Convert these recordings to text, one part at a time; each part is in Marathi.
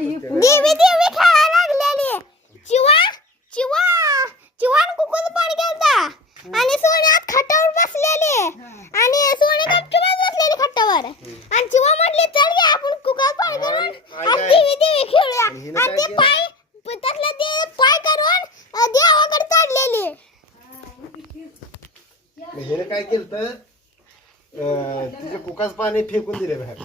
देवी देवी खेळायला लागलेली. चिवा चिवा चिवान कुकून पाणी गेलता आणि सोनी आत खट्टावर बसलेली आणि सोनी गपचूप बसलेली खट्टावर आणि चिवा म्हटली चल गे आपण कुकात पाणी करून आणि देवी देवी खेळूया आणि ते पाय तसला ते पाय करून देवाकडे चाललेली. हे काय केलं तिच्या कुकाच पाणी फेकून दिले बाहेर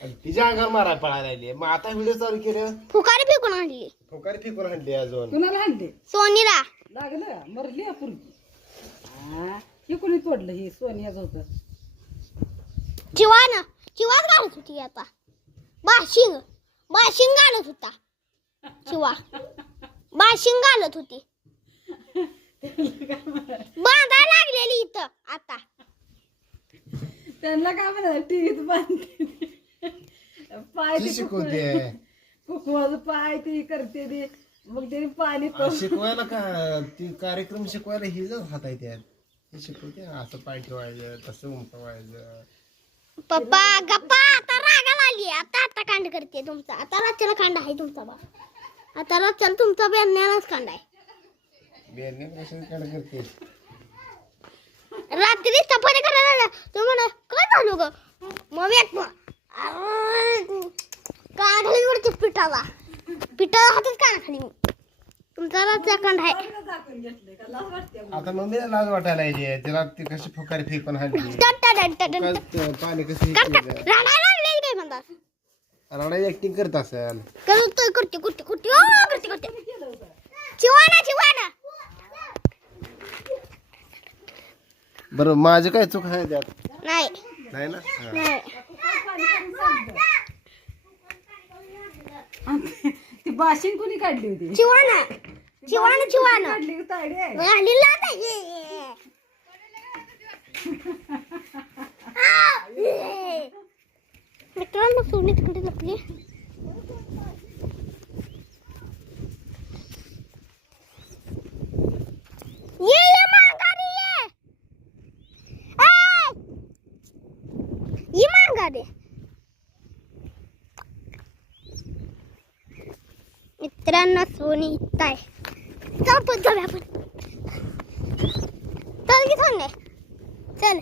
आणि तिच्या अंगावर मारायला पळायला लागली. मग आता व्हिडिओ चालू केलं फुकारी फेकून आणली. फुकारी फेकून आणली अजून. कुणाला आणले सोनीला लागलं मरली आपण. हे कोणी तोडलं? हे सोनियाच होत. चिवान चिवाच घालत होती आता बाशिंग बाशिंग घालत होता चिवा बाशिंग घालत होती बांधायला लागलेली इथं आता. त्यांना काय म्हणा टीव्हीत बांधते पाय ती शिकवते कुकवाचं पाय ते करते ते मग ते पाणी शिकवायला का ती कार्यक्रम शिकवायला ही जर हात आहे त्यात ती शिकवते असं पाय ठेवायचं तसं उमटवायचं. पप्पा गप्पा आता रागाला आली. आता आता कांड करते तुमचा. आता रातच्याला कांड आहे तुमचा बा. आता रातच्याला तुमचा बेण्यालाच कांड आहे. बेरने कशाला काय करते रात्री चपाती करायला तू म्हणा काय झालं ग मग एक काढली वरती पिठाला पिठाला हातात काढ खाली. तुमचा रातचा कांड आहे. आता मम्मीला लाज वाटायला लागली. तिला ती कशी फुकारी फेकून हाणली पाणी कसं काय म्हणतात रडायची ऍक्टिंग करत असेल. करते करते करते करते करते चिवाना चिवाना. बरं माझं काय चूक आहे त्यात नाही नाही ना. नाही ती बाशिंग कोणी काढली होती? चिवाना चिवाना चिवाना काढली तायडे आली लाट मित्रांनो सोनी तिकडे लपली. ये माघारी ये माघारी. मित्रांनो सोनी इथं आहे. चल पण जाऊया आपण. चल की सोने चल.